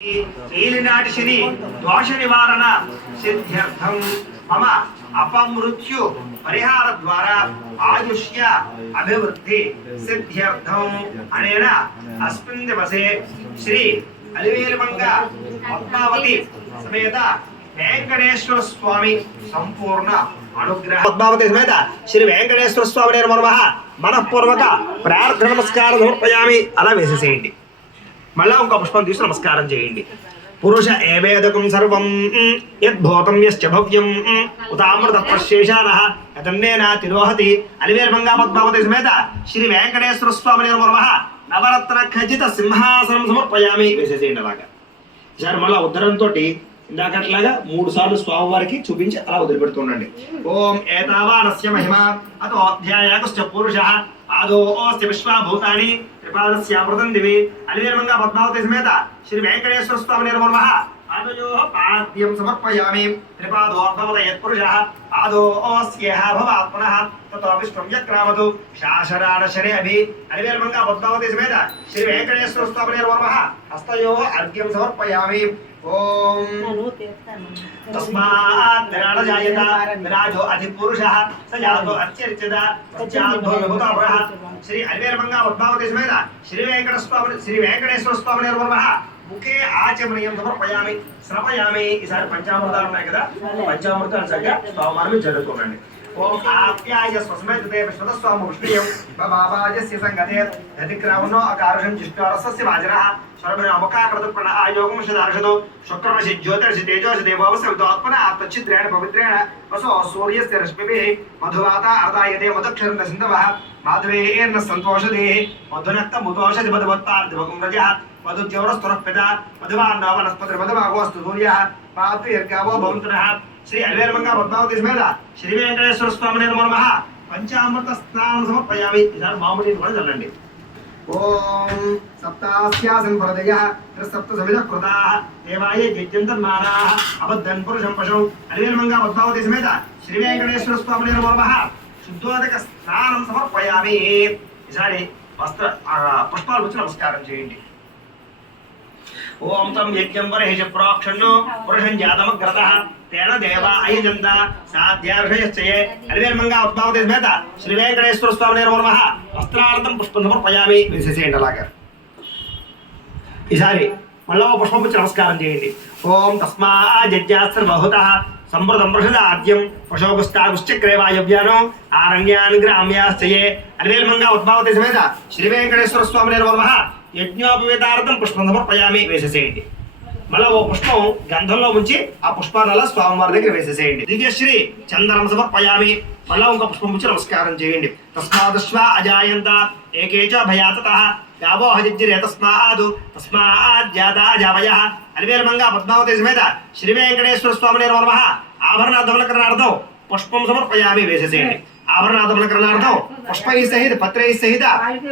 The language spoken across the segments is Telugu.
ఏలినాటి శని దోష నివారణ సిద్ధ్యర్థం మమ అపమృత్యు పరిహార ద్వారా ఆయుష్య అభివృద్ధి సిద్ధ్యర్థం అనేన అస్మిన్ దివసే శ్రీ అలివేలుమంగ పద్మావతి సమేత వెంకటేశ్వర స్వామి సంపూర్ణ అనుగ్రహ పద్మావతి సమేత శ్రీ వెంకటేశ్వర స్వామి నిర్మనమః మనఃపూర్వక ప్రార్థన నమస్కారం సమర్పయామి. అలా వేసేసేయండి. మళ్ళా ఇంకో పుష్పం తీసి నమస్కారం చేయండి. పురుష ఏవేదకం సర్వం యద్భూతం యశ్చ భవ్యం ఉతామృత ప్రశేషానః యతన్నేన తిరోహతి. అలివేలుమంగ పద్మావతి సమేత శ్రీ వెంకటేశ్వర స్వామి నిర్మనమః నవరత్న ఖచ్చిత సింహాసనం సమర్పయామి. వేసేసేయండి అలాగా. ఈసారి మళ్ళా ఉత్తరంతో ఇందాకట్లాగా 3 సార్లు స్వామివారికి చూపించి అలా వదిలిపెడుతుండండి. ఓం ఏతావానస్య మహిమ అతో అధ్యాయాకుశ్చ పురుషః ఆదోస్య విశ్వభూతాని త్రిపాదస్యామృతం దివి. అలివేలుమంగ పద్మావతి సమేత శ్రీ వెంకటేశ్వర స్వామి నిర్మనమః ఆదయోః పాద్యం సమర్పయామి. త్రిపాదోర్భవత యత్పురుషః ఆదోస్యేహ భవాత్మనః తతో విశ్వం యక్రామతు శాసనాన శరే అభి. అలివేలుమంగ పద్మావతి సమేత శ్రీ వెంకటేశ్వర స్వామి నిర్మనమః హస్తయోః అర్ఘ్యం సమర్పయామి. ఓం తస్మాత్ విరాట జాయత విరాజో అధిపురుషః స జాతో అత్యర్చిత సత్యాద్భో విభూతః. శ్రీ అలివేలుమంగ పద్మావతి సమేత శ్రీ వెంకటేశ్వర స్వామి నిర్మనమః ముఖే ఆచమనీయం సమర్పయామి శ్రమయామి. ఈసారి పంచామృతాలు ఉన్నాయి కదా, పంచామృతాలు చక్కగా స్వామి జరుగుతుండండి. ఓం ఆప్యాయ స్వస్మేతే విశ్వతస్వామి విష్ణుయం బాబాజస్య సంగతే యతిక్రమణో అకారుషం జిష్ణోరస్య వాజనః స్వరమైన అముఖాకృతపణ ఆయోగం శదార్షదో శుక్రమసి జ్యోతిర్షి తేజోషి దేవోవస్య విద్వాత్మన ఆత్మచిద్రేణ పవిత్రేణ వసో సూర్యస్య రశ్మిభిః మధువాత అర్ధాయతే మధుక్షరం సింధవః మాధవేర్న సంతోషదే మధునక్త ముతోషది మధువత్తార్దివకం రజః మధుజ్యవరస్తురః పిత మధువాన్నో వనస్పతి మధుమాగోస్తు సూర్యః మాధుర్గావో భవంతునః. శ్రీ అలివేలుమంగ పద్మావతి సమేత శ్రీ వెంకటేశ్వర స్వామి నిర్మనమః పంచామృత స్నానం సమర్పయామి. ఈసారి మామూలు కూడా చల్లండి. ఓం సప్తాస్యాసన్ పరదయః త్రిసప్త సమిధ కృతాః దేవాయ యజ్ఞంతన్మానాః అబద్ధన్ పురుషం పశౌ. అలివేలుమంగ పద్మావతి సమేత శ్రీ వెంకటేశ్వర స్వామి నిర్మనమః శుద్ధోదక స్నానం సమర్పయామి. ఈసారి పుష్పాలు వచ్చి నమస్కారం చేయండి. ఓం తం యజ్ఞం వరేష ప్రోక్షణో పురుషం జాతమగ్రతః తేన దేవా అయజంత సాధ్యార్షయశ్చయే. అలివేలుమంగ పద్మావతి సమేత శ్రీ వెంకటేశ్వర స్వామి నిర్మనమః వస్త్రార్థం పుష్పం సమర్పయామి. వేసేసేయండి అలాగా. ఈసారి మళ్ళా పుష్పం వచ్చి నమస్కారం చేయండి. ఓం తస్మాజ్జాస్త్ర బహుతః సంవృతం వృషదాద్యం పశోగుస్తాగుశ్చక్రే వాయవ్యానో ఆరణ్యాన్ గ్రామ్యాశ్చయే. అలివేలుమంగ పద్మావతి సమేత శ్రీ వెంకటేశ్వర స్వామి నిర్మనమః యజ్ఞోపవేతార్థం పుష్పం సమర్పయామి. వేసేసేయండి. మళ్ళా ఓ పుష్పం గంధంలో ఉంచి ఆ పుష్పాల స్వామివారి దగ్గర వేసేసేయండి. దివ్యశ్రీ చందనం సమర్పయామి. మళ్ళా ఇంకో పుష్పం ఉంచి నమస్కారం చేయండి. తస్మాదశ్వ అజాయంత ఏకేచ భయాతతః గావో హజిజ్జిరే తస్మాదు తస్మాజ్జాతా అజావయః. అలివేలుమంగ పద్మావతి సమేత శ్రీ వెంకటేశ్వర స్వామి నిర్మనమః ఆభరణాధవలకరణార్థం పుష్పం సమర్పయామి. వేసేసేయండి. ఆభరణాధవలకరణార్థం పుష్పై సహిత పత్రై సహిత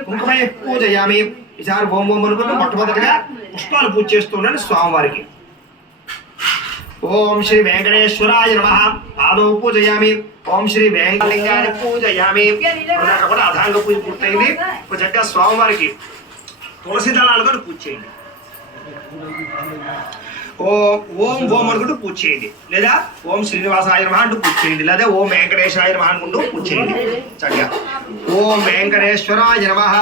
కుంకుమై పూజయామి. ఈసారి ఓం ఓం అనుకుంటూ మొట్టమొదటిగా పుష్పాలు పూజ చేస్తున్నాను స్వామివారికి. ఓం శ్రీ వెంకటేశ్వరాయ నమః పాదౌ పూజయామి. ఓం శ్రీ వెంకటలింగాయ పూజయామి. కూడా అధాంగ పూజ పూర్తయింది. ఇప్పుడు చక్కగా స్వామివారికి తులసి దళాలతో పూజ చేయండి. ఓం ఓం అనుకుంటూ పూజ చేయండి. లేదా ఓం శ్రీనివాసాయ నమః అంటూ పూజ చేయండి. లేదా ఓం వెంకటేశాయ నమః అనుకుంటూ పూజ చేయండి. చక్కగా ఓం వెంకటేశ్వరాయ నమః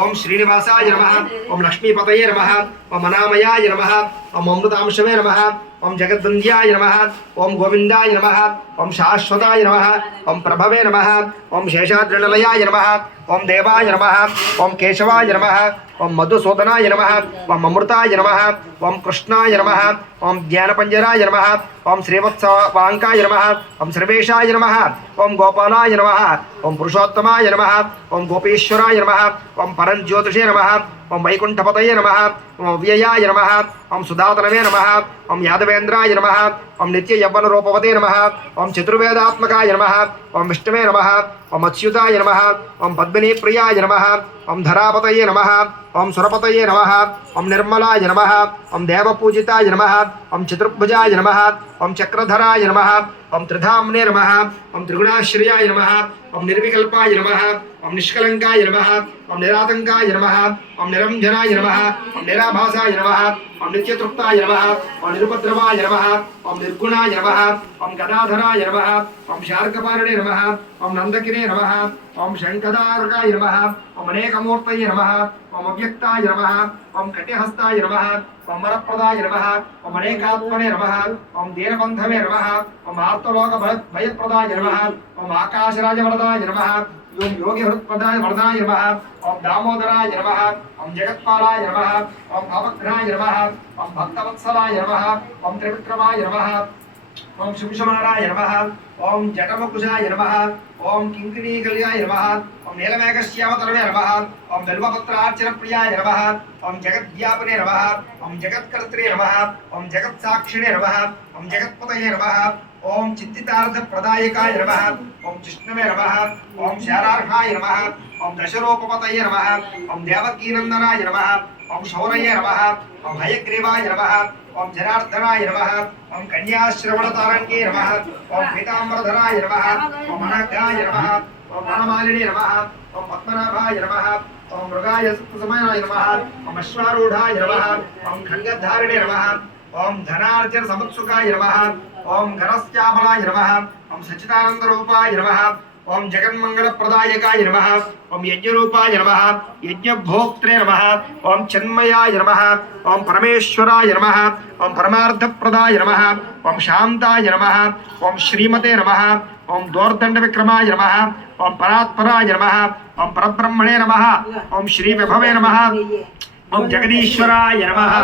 ఓం శ్రీనివాసాయ నమః ఓం లక్ష్మీపతయే నమః ఓం అనామయాయ నమః ఓం అమృతాంశవే నమః ఓం జగద్వంద్యాయ నమః ఓం గోవిందాయ నమః ఓం శాశ్వతాయ నమః ఓం ప్రభవే నమః ఓం శేషాద్రినిలయాయ నమః ఓం దేవాయ నమః ఓం కేశవాయ నమః ఓం మధుసూదనాయ నమః ఓం అమృతాయ నమః ఓం కృష్ణాయ నమః ఓం జ్ఞానపంజరాయ నమః ఓం శ్రీవత్సవాంకాయ నమః ఓం సర్వేశాయ నమః ఓం గోపాలాయ నమః ఓం పురుషోత్తమాయ నమః ఓం గోపీశ్వరాయ నమః ఓం పరంజ్యోతిషే నమః ఓం వైకుంఠపతయే నమః ఓం అవ్యయాయ నమః ఓం సుధాతనవే నమః ఓం యాదవేంద్రాయ నమః ఓం నిత్య యవ్వన రూపవతే నమః ఓం చతుర్వేదాత్మకాయ నమః ఓం విష్ణవే నమః ఓం అచ్యుతాయ నమః ఓం పద్మినీ ప్రియాయ నమః ఓం ధరాపతయే నమః ఓం సురపతయే నమః ఓం నిర్మలాయ నమః ఓం దేవపూజితాయ నమః ఓం చతుర్భుజాయ నమః ఓం చక్రధరాయ నమః ఓం త్రిధామ్నే నమః ఓం త్రిగుణాశ్రయాయ నమః ఓం నిర్వికల్పాయ నమః ओम निष्कलंकाय नमः ओम निरातंकाय नमः ओम निरंजनाय नमः ओम निराभासाय नमः ओम नित्यतृप्ताय नमः ओम निरुपद्रवाय नमः ओम निर्गुणाय नमः ओम गदाधराय नमः ओम शार्कपारणे नमः ओम नंदकिने नमः ओम शंखदारकाय नमः ओम अनेकमूर्तये नमः ओम अव्यक्ताय नमः ओम कटिहस्ताय नमः ओम वरप्रदाय नमः ओम अनेकात्मने नमः ओम दीनबंधवे नमः ओम आर्तलोक भयप्रदाय नमः ओम आकाशराजवरदाय नमः ओम योगी हृत्पदाय वरदाय नमः ओम दामोदराय नमः ओम जगत्पालाय नमः ओम भवघ्नाय नमः ओम भक्तवत्सलाय नमः ओम त्रिविक्रमाय नमः ओम शुभशमाराय नमः ओम जटमकुशाय नमः ओम किंकिणीकल्याय नमः ओम नीलमेघश्यामतरवे नमः ओम बिल्वपत्रार्चनप्रियाय नमः ओम जगद्व्यापने नमः ओम जगत्कर्त्रे नमः ओम जगत्साक्षिणे नमः ओम जगत्पतये नमः ओम चित्तितार्थप्रदायकाय नमः ओम जिष्णवे नमः ओम शारार्हाय नमः ओम दशरूपपतये नमः ओम देवकीनन्दनाय नमः ओम शौरये नमः ओम हयग्रीवाय नमः ओम जनार्दनाय नमः ओम कन्याश्रवणतारण्ये नमः ओम पीताम्बरधराय नमः ओम अनघाय नमः ओम वनमालिने नमः ओम पद्मनाभाय नमः ओम मृगाय सुतसमयाय नमः ओम अश्वारूढाय नमः ओम खड्गधारिणे नमः ओम धनार्जन समुत्सुकाय नमः ओम घनश्यामलाय नमः ओम सच्चिदानंदरूपाय नमः ओम जगन्मंगलप्रदायकाय नमः ओम यज्ञरूपाय नमः यज्ञभोक्त्रे नमः ओम चिन्मयाय नमः ओम परमेश्वराय नमः ओम परमार्थप्रदाय नमः ओम शांताय नमः ओम श्रीमते नमः ओम दोर्दंडविक्रमाय नमः ओम परात्पराय नमः ओम परब्रह्मणे नमः ओम श्री विभवे नमः ओम जगदीश्वराय नमः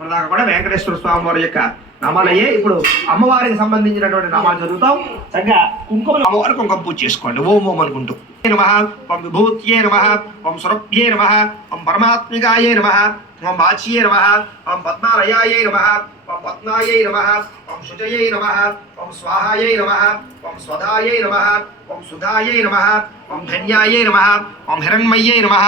మనదాకా కూడా వెంకటేశ్వర స్వామి వారి యొక్క నామాలయ్యే. ఇప్పుడు అమ్మవారికి సంబంధించినటువంటి నామాలు చదువుతాం. చక్కగా కుంకుమ అమ్మవారి కుంకుమ పూజ చేసుకోండి ఓం ఓం అనుకుంటూ. నమః ఓం విభూత్యే నమః ఓం సురభ్యే నమః ఓం పరమాత్మికాయే నమః ఓం వాచ్యే నమః ఓం పద్మాలయాయే నమః ఓం పద్మాయే నమః ఓం శుచయే నమః ఓం స్వాహాయే నమః ఓం స్వధాయే నమః ఓం సుధాయే నమః ఓం ధన్యాయే నమః ఓం హిరణ్మయ్యే నమః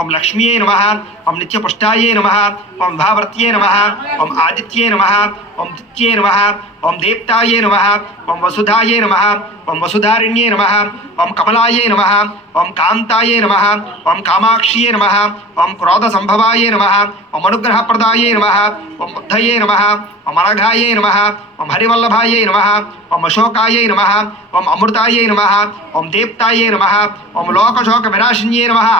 ओम लक्ष्मीये नमः ओम नित्यपुष्टाये नमः ओम भावर्त्ये नमः ओम आदित्ये नमः ओम दित्ये नमः ओम देवताये नमः ओम वसुधाये नमः ओम वसुधारिण्ये नमः ओम कमलाये नमः ओम कांताये नमः ओम कामाक्षिये नमः ओम क्रोधसंभवाये नमः ओम अनुग्रहप्रदाये नमः ओम बुद्धये नमः ओम अनघाये नमः ओम हरिवल्लभाये नमः ओम अशोकाये नमः ओम अमृताये नमः ओम देवताये नमः ओम लोकशोकविनाशिन्ये नमः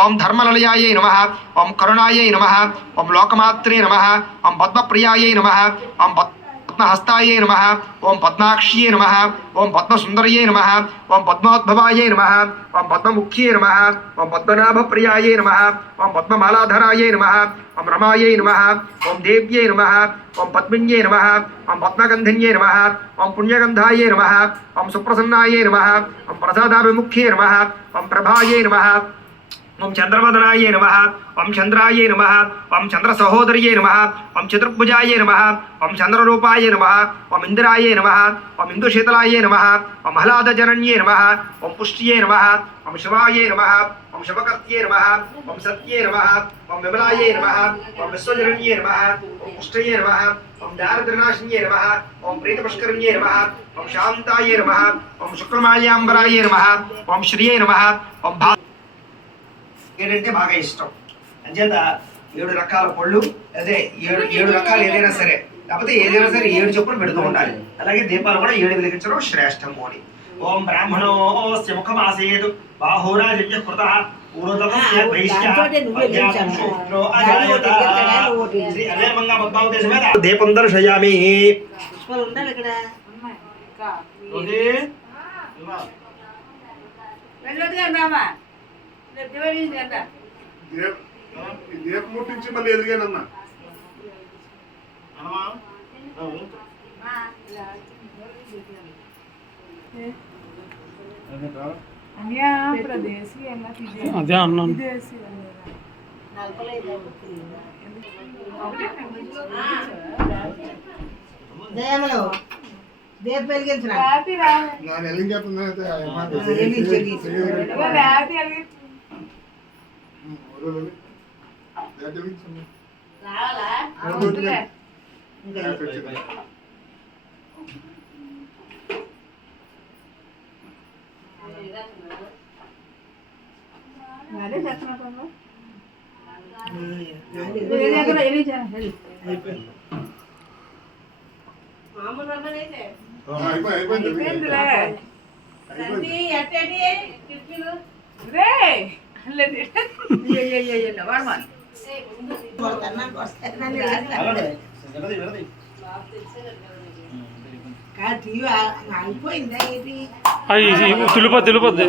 ओम धर्मललयाये नमः ओम करुणाये नमः ओम लोकमात्रे नमः ओम पद्मप्रियाये नमः ओम पद्महस्ताये नमः ओम पद्माक्ष्ये नमः ओम पद्मसुंदरये नमः ओम पद्मोद्भवाये नमः ओम पद्ममुख्ये नमः ओम पद्मनाभप्रियाये नमः ओम पद्ममालाधराये नमः ओम रमाये नमः ओम देव्ये नमः ओम पद्मिन्ये नमः ओम पद्मगंधिन्ये नमः ओम पुण्यगंधाये नमः ओम सुप्रसन्नाये नमः ओम प्रसादाभिमुख्ये नमः ओम प्रभाये नमः ओम चंद्रवदनाये नमः ओम चंद्राये नमः ओम चंद्रसहोदर्ये नमः ओम चतुर्भुजाये नमः ओम चंद्ररूपाये नमः ओम इंदिराये नमः ओम इंदुशीतलाये नमः ओम आह्लादजनन्ये नमः ओम पुष्ट्ये नमः ओम शिवाये नमः ओम शिवकर्त्ये नमः ओम सत्ये नमः ओम विमलाये नमः ओम विश्वजनन्ये नमः ओम पुष्टये नमः ओम दारिद्र्यनाशिन्ये नमः ओम प्रीतपुष्करिण्ये नमः ओम शांताये नमः ओम शुक्लमाल्याम्बराये नमः ओम श्रिये नमः ओम ఏడంటే బాగా ఇష్టం అంచేత 7 రకాల పళ్ళు అదే 7 రకాలు ఏదైనా సరే కాకపోతే ఏదైనా సరే 7 చొప్పున పెడుతూ ఉండాలి. అలాగే దీపాలు కూడా 7 వెలిగించడం శ్రేష్టము అని. ఓం బ్రాహ్మణోస్య ముఖమాసేతు బాహురాజన్య కృతః పూర్వతమస్య వైశ్య అజ్ఞాతశూద్రో అజాయత శ్రీ అలేమంగా పద్మావతి సమేత దీపం దర్శయామి. పుష్పాలు ఉండాలి ఇక్కడ ఓకే వెళ్ళొద్దుగా బాబా దీపం ముట్టించి మళ్ళీ ఎదిగానన్నా అదే అన్నాను. ನಾನು ಎಲ್ಲಿಗೆ అదే చేస్తున్నా అయిపోయింది అయిపోయిందా అది తెలిపోద్ది